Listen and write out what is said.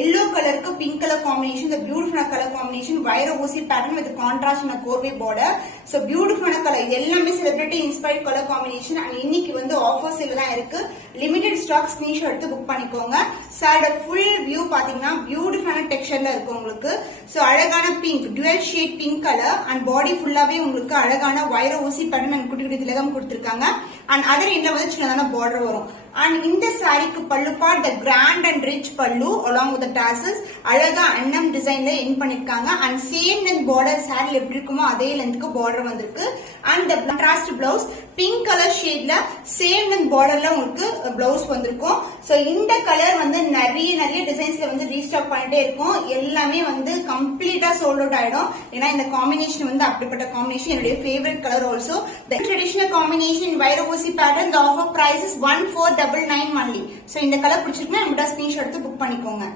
yellow கலருக்கு pink colour combination, the beautiful colour combination, வைர ஊசி pattern with contrast and korvai border. So பியூட்டிஃபுல்லான colour, இது எல்லாமே celebrity inspired colour combination. And இன்னைக்கு வந்து ஆஃபர் சேல் தான் இருக்கு. லிமிடெட் ஸ்டாக் ஸ்கிரீன்ஷாட் எடுத்து புக் பண்ணிக்கோங்க. சாரோட ஃபுல் வியூ பாத்தீங்கன்னா பியூட்டிஃபுல்லான டெக்ஸ்சர்ல இருக்கு உங்களுக்கு. சோ அழகான pink, dual shade pink colour and body ஃபுல்லாவே உங்களுக்கு அழகான வைர ஊசி பேட்டர்ன் அண்ட் குட்டி குட்டி திலகம் கொடுத்திருக்காங்க. அண்ட் அதர் எண்ட்ல வந்து சின்னதான பார்டர் வரும். அண்ட் இந்த சாரிக்கு pallu part the grand and rich pallu along with tassels அழகா அன்னம் டிசைன்ல என் பண்ணிருக்காங்க. அண்ட் சேம் லென்த் பார்டர் சாரில எப்படி இருக்குமோ அதே லென்த்க்கு பார்டர் வந்திருக்கு. And the contrast blouse pink colour ஷேட்ல சேம் லென்த் பார்டர்ல உங்களுக்கு பிளவுஸ் வந்திருக்கும். சோ இந்த கலர் வந்து நிறைய டிசைன்ஸ்ல வந்து ரீஸ்டாக் பண்ணிட்டே இருக்கும். எல்லாமே வந்து கம்ப்ளீட்டா சோல்ட் அவுட் ஆயிடும். ஏன்னா இந்த காம்பினேஷன் வந்து அப்படிப்பட்ட காம்பினேஷன் என்னுடைய favourite colour also. The traditional combination வைர ஊசி pattern. The offer price is 1499 only. So இந்த கலர் பிடிச்சிருக்குன்னா நம்மகிட்ட ஸ்கிரீன்ஷாட் எடுத்து புக் பண்ணிக்கோங்க.